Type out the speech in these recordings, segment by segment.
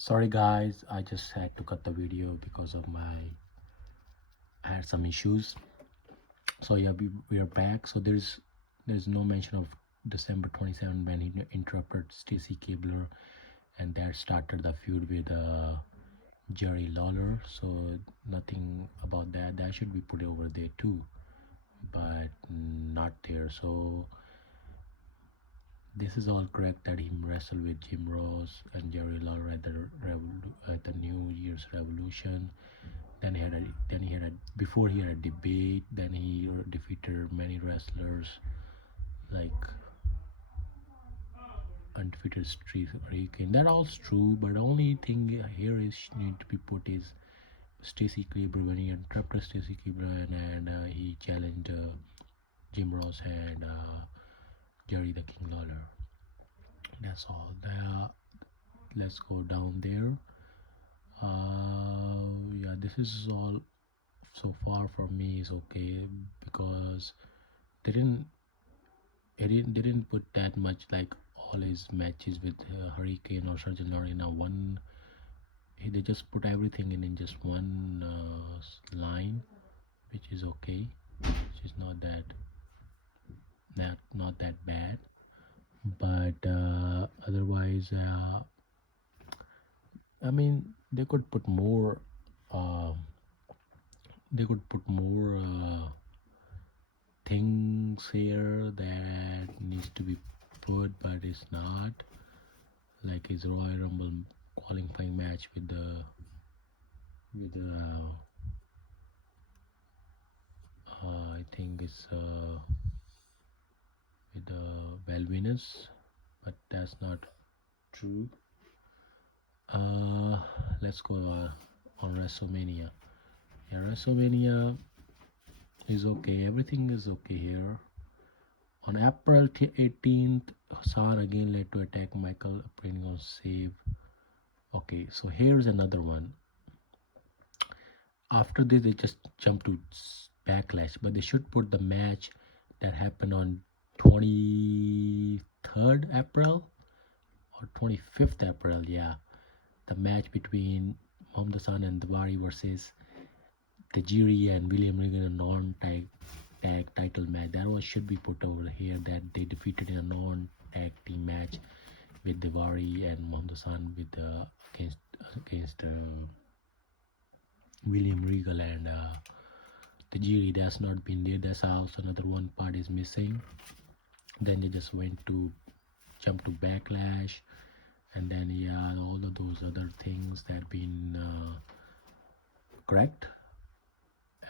Sorry guys, I just had to cut the video because of I had some issues. So yeah, we are back. So there's no mention of December 27 when he interrupted Stacy Keibler, and that started the feud with Jerry Lawler. So nothing about that. That should be put over there too, but not there. So this is all correct that he wrestled with Jim Ross and Jerry Lawler at the New Year's Revolution. Then he had a before he had a debate. Then he defeated many wrestlers like undefeated Street Hurricane. That all's true, but the only thing here is need to be put is Stacy Keibler when he interrupted Stacy Keibler and he challenged Jim Ross and Jerry the King Lawler. That's all. Let's go down there. Yeah, this is all so far for me is okay because they didn't they didn't put that much like all his matches with Hurricane or Sergeant Lord in a one. They just put everything in just one line, which is okay. Which is not that bad. But otherwise, I mean, they could put more. Uh, they could put more things here that needs to be put, but it's not. Like his Royal Rumble qualifying match with I think it's with the Venus, but that's not true. Uh, let's go on WrestleMania. Yeah, WrestleMania is okay. Everything is okay here. On April 18th, Hassan again led to attack Michael, appearing on save. Okay, so here's another one. After this, they just jump to Backlash, but they should put the match that happened on 23rd April or 25th April. Yeah, the match between Muhammad Hassan and Daivari versus Tajiri and William Regan, a non-tag title match. That was should be put over here. That they defeated in a non-tag team match with Daivari and Muhammad Hassan with against William Regal and Tajiri. That's not been there. That's also another one part is missing. Then they just went to jump to Backlash, and then yeah, all of those other things that been correct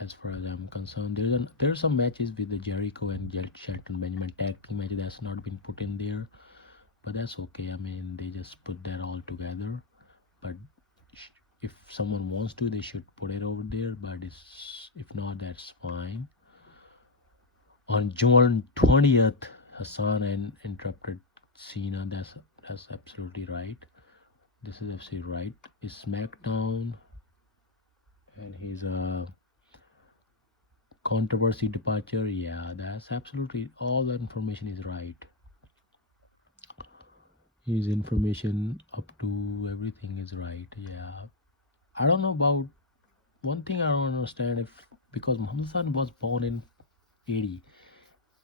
as far as I'm concerned. There's some matches with the Jericho and Shelton Benjamin tag team match that's not been put in there, but that's okay. I mean, they just put that all together. But if someone wants to, they should put it over there. But if not, that's fine. On June 20th, Hassan and interrupted Cena. That's absolutely right. This is absolutely right. It's SmackDown, and his controversy departure. Yeah, that's absolutely all the information is right. His information up to everything is right. Yeah, I don't know about one thing. I don't understand if because Muhammad Hassan was born in 80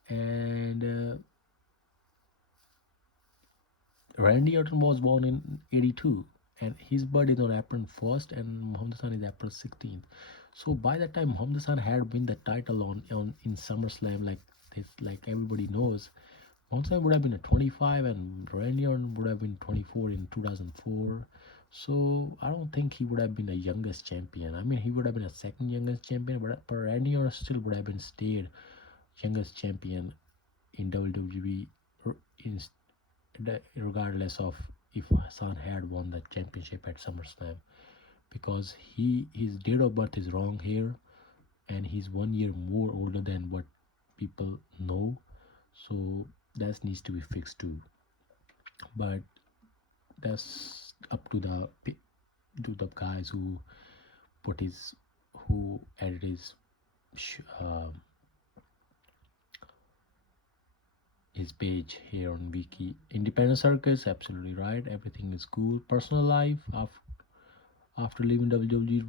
and Randy Orton was born in 82 and his birthday is on April 1st and Muhammad Hassan is April 16th. So by that time Muhammad Hassan had won the title on in SummerSlam like this, like everybody knows. Muhammad Hassan would have been a 25 and Randy Orton would have been 24 in 2004. So I don't think he would have been the youngest champion. I mean, he would have been a second youngest champion, but Randy Orton still would have been stayed youngest champion in WWE in regardless of if Hassan had won the championship at SummerSlam, because his date of birth is wrong here and he's 1 year more older than what people know, so that needs to be fixed too. But that's up to the guys put his who added his uh, his page here on Wiki. Independent circus, absolutely right. Everything is cool. Personal life after leaving WWE.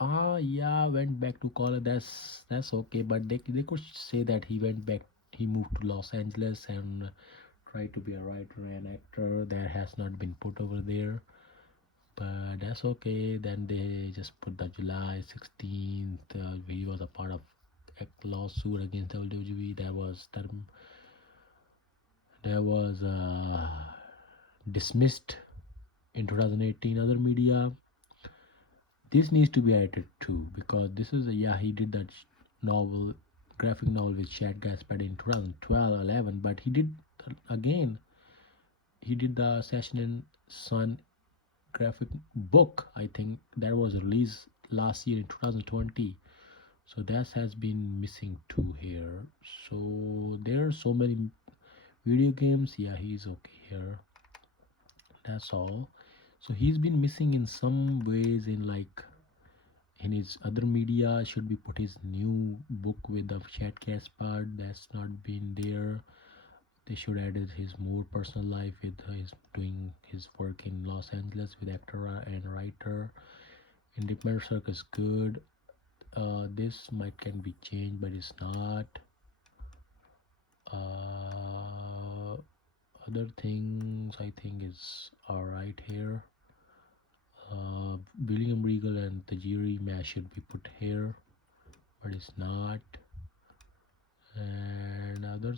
Ah, yeah, went back to college. That's okay, but they could say that he went back. He moved to Los Angeles and tried to be a writer and actor. That has not been put over there, but that's okay. Then they just put the July 16th. He was a part of a lawsuit against WWE. That was dismissed in 2018. Other media, this needs to be edited too because this is a, yeah, he did that novel, graphic novel with Chad Gaspard in 2012 11, but he did again, he did the Assassin Son graphic book. I think that was released last year in 2020. So that has been missing too here. So there are so many video games. Yeah, he's okay here. That's all. So he's been missing in some ways in like in his other media. Should be put his new book with the chat cast part that's not been there. They should added his more personal life with his doing his work in Los Angeles with actor and writer. Independent circus good. This might can be changed, but it's not. uh, Other things I think is alright here. William Regal and Tajiri match should be put here, but it's not. And other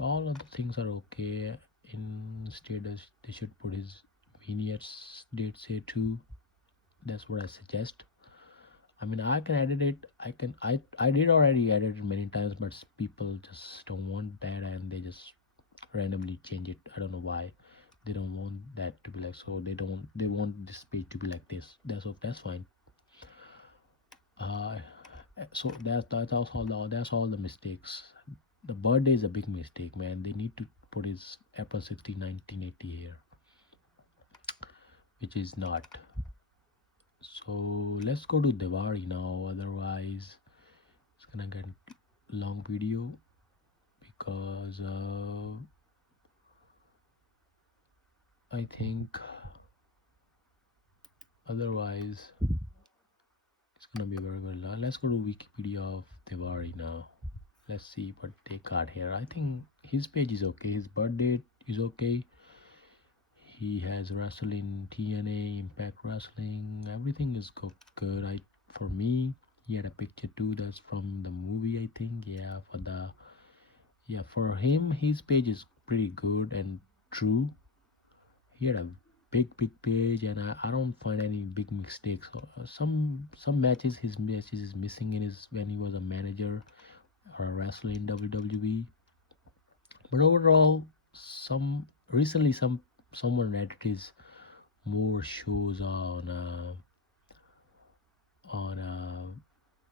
all other things are okay. Instead, they should put his vignettes dates here too. That's what I suggest. I mean, I can edit it. I did already edit it many times, but people just don't want that, and they just randomly change it. I don't know why. They don't want that to be like so. They want this page to be like this. That's fine. Uh, so that's all the mistakes. The birthday is a big mistake, man. They need to put his April 16, 1980 here, which is not. So let's go to Daivari now. Otherwise, it's gonna get long video because I think otherwise it's gonna be very very long. Let's go to Wikipedia of Daivari now. Let's see what they got here. I think his page is okay. His birth date is okay. He has wrestled in TNA, Impact Wrestling. Everything is good. For me, he had a picture too. That's from the movie, I think. For him, his page is pretty good and true. He had a big page, and I don't find any big mistakes. Some matches, his matches is missing in his when he was a manager or a wrestler in WWE. But overall, someone added his more shows on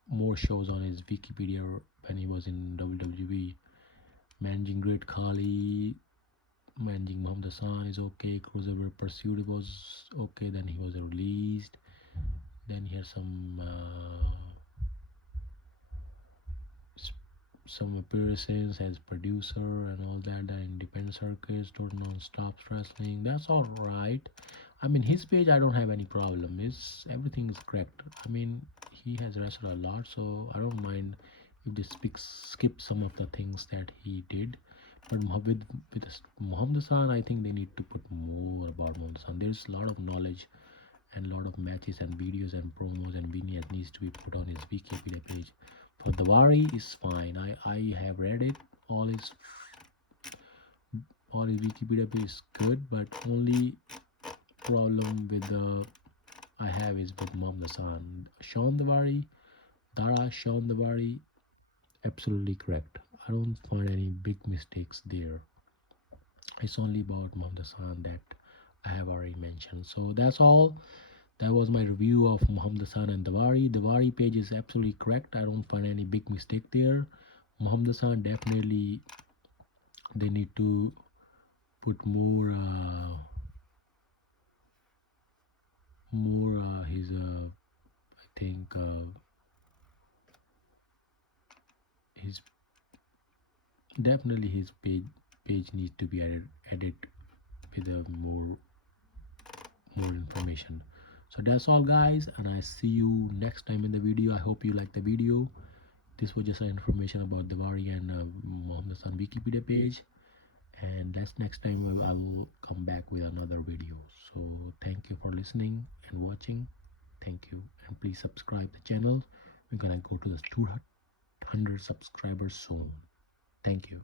more shows on his Wikipedia when he was in WWE. Managing Great Khali, managing Muhammad Hassan is okay. Cruiserweight Pursuit was okay. Then he was released. Then he had some appearances as producer and all that. The independent circus, total non-stop wrestling. That's all right. I mean, his page I don't have any problem. His everything is correct. I mean, he has wrestled a lot, so I don't mind if they skip some of the things that he did. But with Muhammad Hassan, I think they need to put more about Muhammad Hassan. There's a lot of knowledge and a lot of matches and videos and promos and vignettes needs to be put on his Wikipedia page. For Daivari is fine. I have read it. All his Wikipedia page is good, but only problem with the I have is with Muhammad Hassan. Sean Daivari, Sean Daivari, absolutely correct. I don't find any big mistakes there. It's only about Muhammad Hassan that I have already mentioned. So that's all. That was my review of Muhammad Hassan and Daivari. Daivari page is absolutely correct. I don't find any big mistake there. Muhammad Hassan definitely they need to put more his I think his Definitely his page needs to be added with a more information. So that's all guys, and I see you next time in the video. I hope you like the video. This was just information about Daivari and Muhammad Hassan Wikipedia page, and that's next time I will come back with another video. So thank you for listening and watching. Thank you, and please subscribe the channel. We're gonna go to the 200 subscribers soon. Thank you.